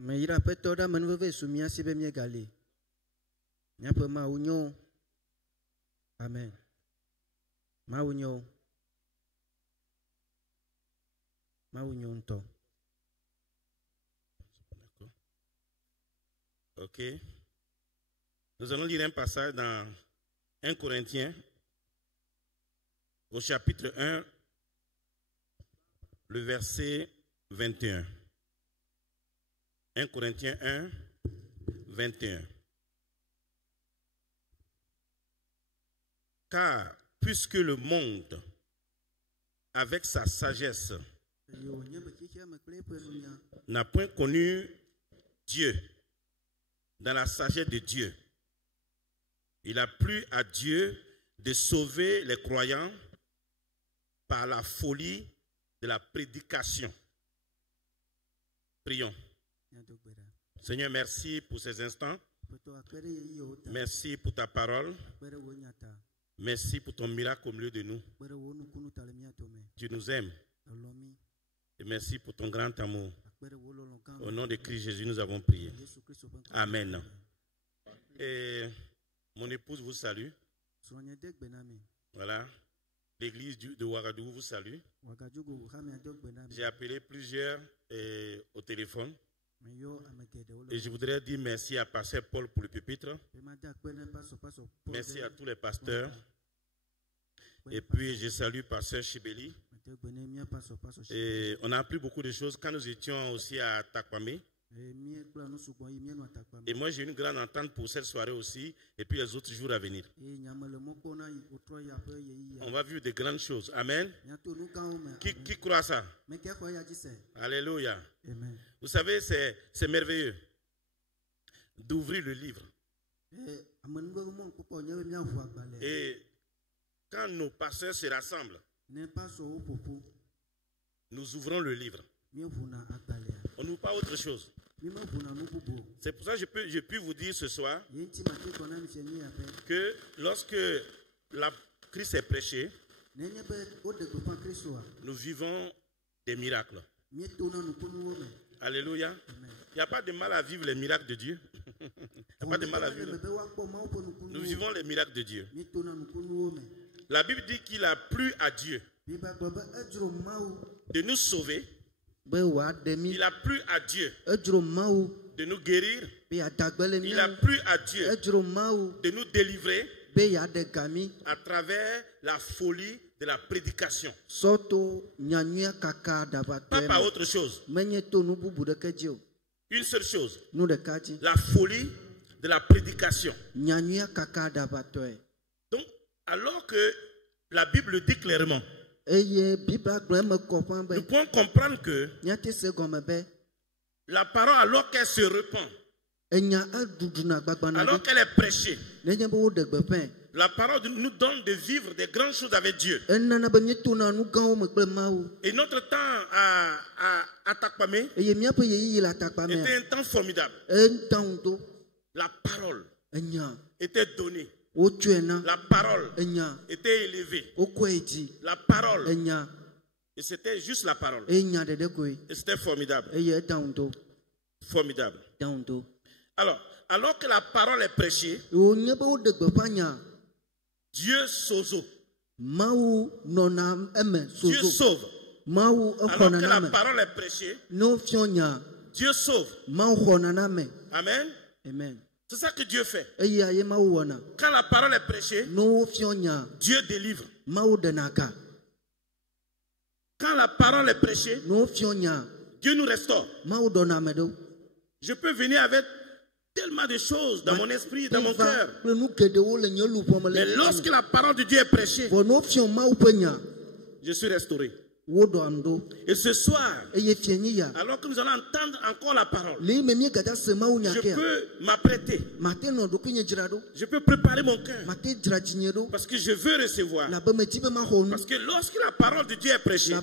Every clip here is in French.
Mais il a pas tort à manœuvrer sous mien si bien galé. Il n'y a pas maougnon. Amen. Maougnon. Maougnon to. D'accord. Ok. Nous allons lire un passage dans 1 Corinthiens, au chapitre 1, le verset 21. 1 Corinthiens 1, 21. Car puisque le monde, avec sa sagesse, n'a point connu Dieu, dans la sagesse de Dieu, il a plu à Dieu de sauver les croyants par la folie de la prédication. Prions. Seigneur, merci pour ces instants. Merci pour ta parole. Merci pour ton miracle au milieu de nous. Tu nous aimes. Et merci pour ton grand amour. Au nom de Christ Jésus, nous avons prié. Amen. Et mon épouse vous salue. Voilà. L'église de Ouagadougou vous salue. J'ai appelé plusieurs au téléphone. Et je voudrais dire merci à Pasteur Paul pour le pupitre. Merci à tous les pasteurs. Et puis je salue Pasteur Chibeli. Et on a appris beaucoup de choses quand nous étions aussi à Takwame. Et moi j'ai une grande entente pour cette soirée aussi. Et puis les autres jours à venir. On va vivre de grandes choses. Amen. Qui croit ça? Alléluia. Vous savez, c'est merveilleux d'ouvrir le livre. Et quand nos pasteurs se rassemblent, nous ouvrons le livre. On n'ouvre pas autre chose. C'est pour ça que je peux vous dire ce soir que lorsque la Christ est prêché, nous vivons des miracles. Alléluia. Il n'y a pas de mal à vivre les miracles de Dieu. Il n'y a pas de mal à vivre. Nous vivons les miracles de Dieu. La Bible dit qu'il a plu à Dieu de nous sauver. Il a plu à Dieu de nous guérir. Il a plu à Dieu de nous délivrer à travers la folie de la prédication. Pas par autre chose. Une seule chose. La folie de la prédication. Donc, alors que la Bible dit clairement, nous pouvons comprendre que la parole, alors qu'elle se répand, alors qu'elle est prêchée, la parole nous donne de vivre des grandes choses avec Dieu. Et notre temps à Takwame était un temps formidable. La parole était donnée. La parole était élevée. La parole. Et c'était juste la parole. Et c'était formidable. Formidable. Alors que la parole est prêchée, Dieu sauve. Dieu sauve. Alors que la parole est prêchée, Dieu sauve. Amen. Amen. C'est ça que Dieu fait. Quand la parole est prêchée, Dieu délivre. Quand la parole est prêchée, Dieu nous restaure. Je peux venir avec tellement de choses dans mon esprit, dans mon cœur. Mais lorsque la parole de Dieu est prêchée, je suis restauré. Et ce soir, alors que nous allons entendre encore la parole, je peux m'apprêter. Je peux préparer mon cœur. Parce que je veux recevoir. Parce que lorsque la parole de Dieu est prêchée,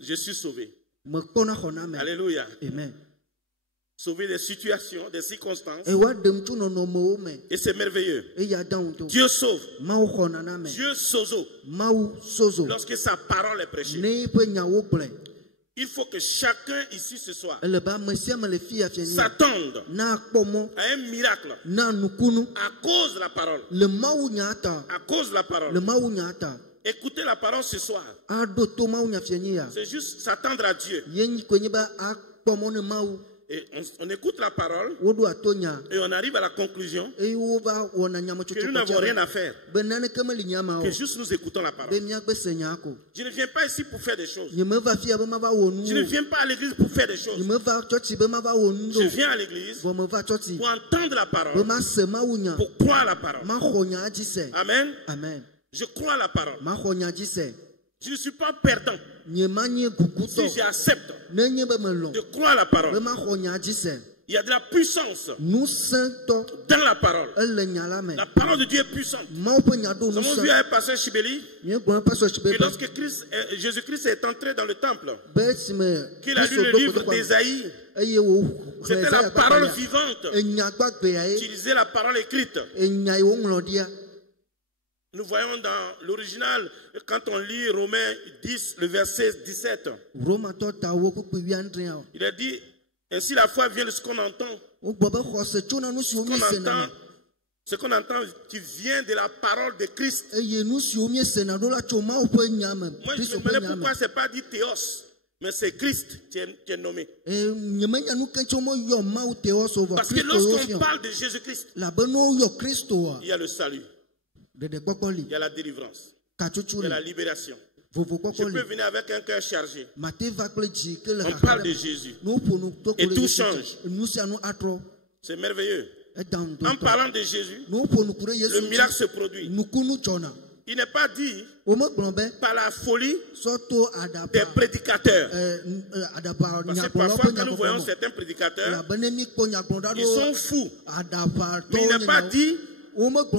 je suis sauvé. Alléluia. Amen. sauver des situations, des circonstances. Et c'est merveilleux. Dieu sauve. Dieu sozo. Lorsque sa parole est prêchée. Il faut que chacun ici ce soir s'attende à un miracle à cause de la parole. À cause de la parole. Écoutez la parole ce soir. C'est juste s'attendre à Dieu. Et on écoute la parole et on arrive à la conclusion que nous n'avons rien à faire, que juste nous écoutons la parole. Je ne viens pas ici pour faire des choses. Je ne viens pas à l'église pour faire des choses. Je viens à l'église pour entendre la parole, pour croire la parole. Amen. Amen. Je crois à la parole. Je ne suis pas perdant si j'accepte de croire à la parole. Il y a de la puissance dans la parole. La parole de Dieu est puissante. Nous avons vu à un passage Chibeli que lorsque Jésus-Christ est entré dans le temple, qu'il a lu le livre d'Ésaïe, c'était la parole vivante qui lisait la parole écrite. Nous voyons dans l'original, quand on lit Romains 10, le verset 17, il a dit, ainsi la foi vient de ce qu'on entend. Ce qu'on entend qui vient de la parole de Christ. Moi, je me demandais pourquoi ce n'est pas dit théos, mais c'est Christ qui est nommé. Parce que lorsqu'on parle de Jésus-Christ, il y a le salut. Il y a la délivrance. Il y a la libération. Je peux venir avec un cœur chargé. On parle de Jésus. Et tout change. C'est merveilleux. En parlant de Jésus, le miracle se produit. Il n'est pas dit par la folie des prédicateurs. Parce que parfois, quand nous voyons certains prédicateurs, ils sont fous. Mais il n'est pas dit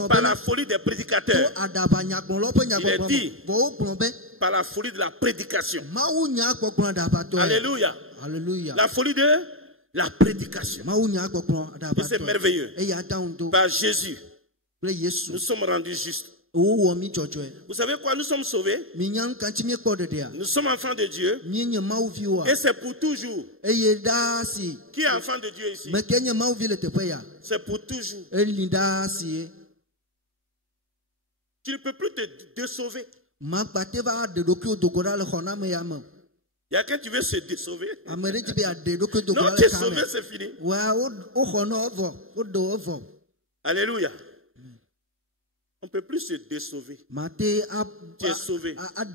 par la folie des prédicateurs. Il est dit par la folie de la prédication. Alléluia. La folie de la prédication. Et c'est merveilleux. Par Jésus, nous sommes rendus justes. Vous savez quoi? Nous sommes sauvés. Nous sommes enfants de Dieu. Et c'est pour toujours. Qui est enfant de Dieu ici? C'est pour toujours. Tu ne peux plus te désauver. Il y a quelqu'un qui veut se désauver. Non, tu es sauvé, c'est fini. Alléluia. On ne peut plus se désauver. Tu es sauvé. Quand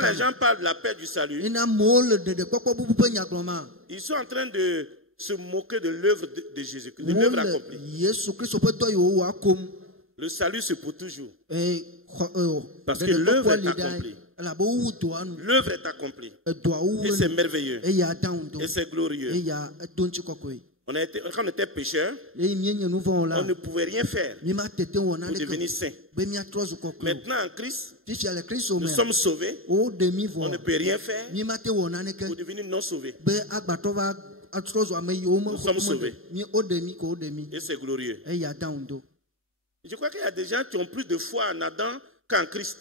les gens parlent de la paix du salut, ils sont en train de se moquer de l'œuvre de Jésus-Christ, de l'œuvre accomplie. Le salut, c'est pour toujours. Parce que l'œuvre est accomplie. L'œuvre est accomplie. Et c'est merveilleux. Et c'est glorieux. Quand on était pécheurs, on ne pouvait rien faire pour devenir saint. Maintenant, en Christ, nous sommes sauvés. On ne peut rien faire pour devenir non sauvés. Nous sommes sauvés. Et c'est glorieux. Je crois qu'il y a des gens qui ont plus de foi en Adam qu'en Christ.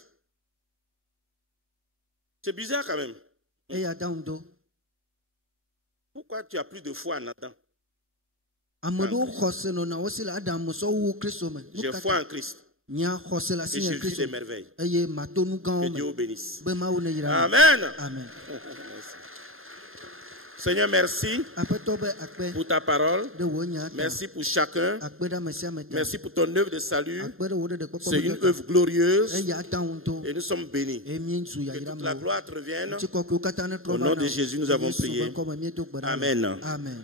C'est bizarre quand même. Pourquoi tu as plus de foi en Adam? J'ai foi en Christ. Et je vis des merveilles. Que Dieu vous bénisse. Amen. Amen. Seigneur, merci pour ta parole. Merci pour chacun. Merci pour ton œuvre de salut. C'est une œuvre glorieuse. Et nous sommes bénis. Que toute la gloire te revienne. Au nom de Jésus, nous avons prié. Amen. Amen.